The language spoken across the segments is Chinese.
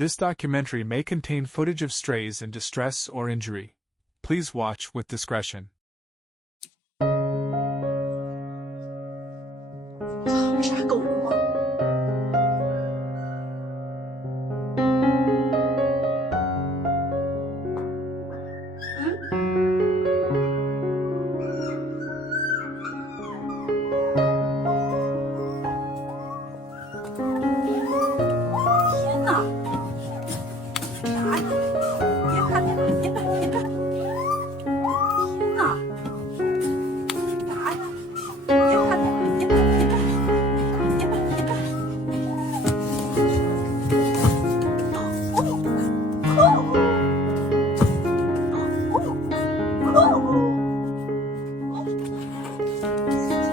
This documentary may contain footage of strays in distress or injury. Please watch with discretion. 这是狗吗？天哪！啥呀？别看别看别看别看！天哪！啥呀？别看别看别看别看！别看别看！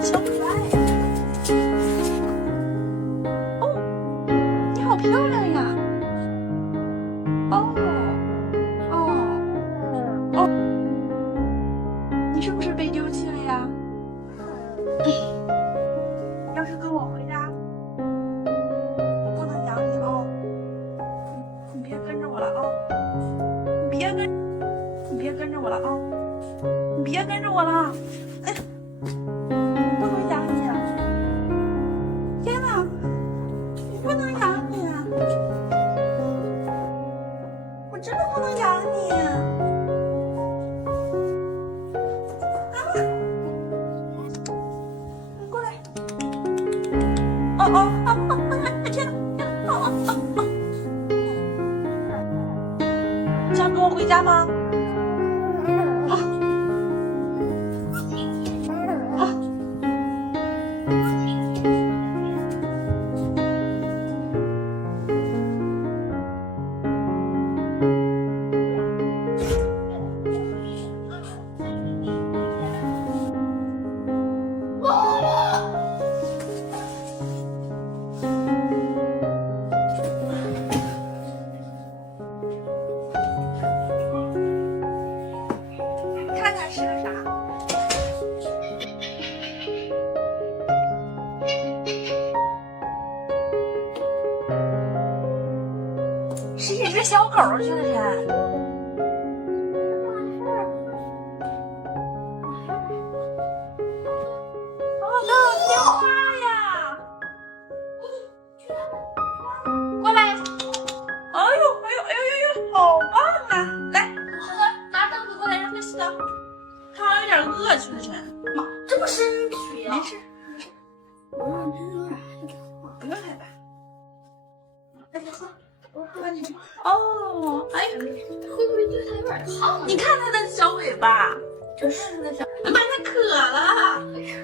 小可爱呀！哦，你好漂亮呀！你是不是被丢弃了呀？要是跟我回家，我不能养你哦。你别跟着我了哦。你别跟着我了哦。你别跟着我了。哎呀，我不能养你啊！天哪，我不能养你啊！我真的不能养你啊！过来！天哪！想跟我回家吗？看看是个啥？是一只小狗，薛子晨。哦，天花呀！过来！哎呦，好棒啊！来，拿凳子过来让他洗澡。他好像有点饿，薛子晨。妈，这么深水呀？没事。不用害怕。来，喝。我帮你。哦，哎，会不会对它有点烫？你看它的小尾巴，就是它的小。妈，它渴了，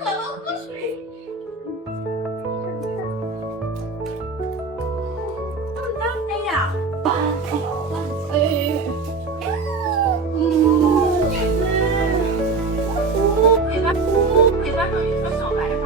喝水。哎呀，尾巴上有个小白袍。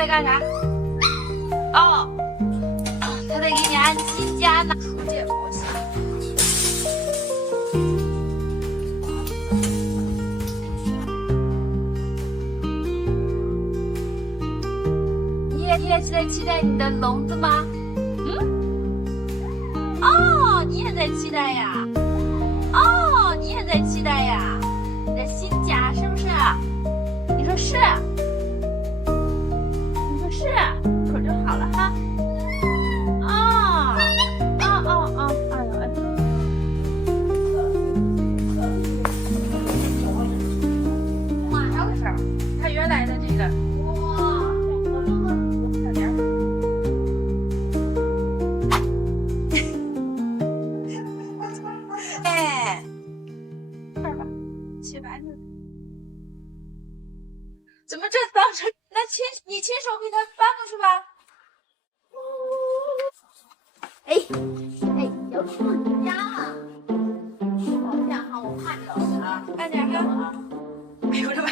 在干啥？哦，他在给你安新家呢。出借佛系。你也是在期待你的笼子吗？哦，你也在期待呀？哦，你也在期待呀？你的新家是不是？你说是？你说是？可就好了哈。哎呦哎。哇，还有事儿？他原来的这个。哇，小点儿。哎，二吧，起白了。怎么这当成？那你亲手给他搬过去吧。哎，小兔你家啊！这样哈，我怕你老师啊。慢点哈。哎呦我的妈！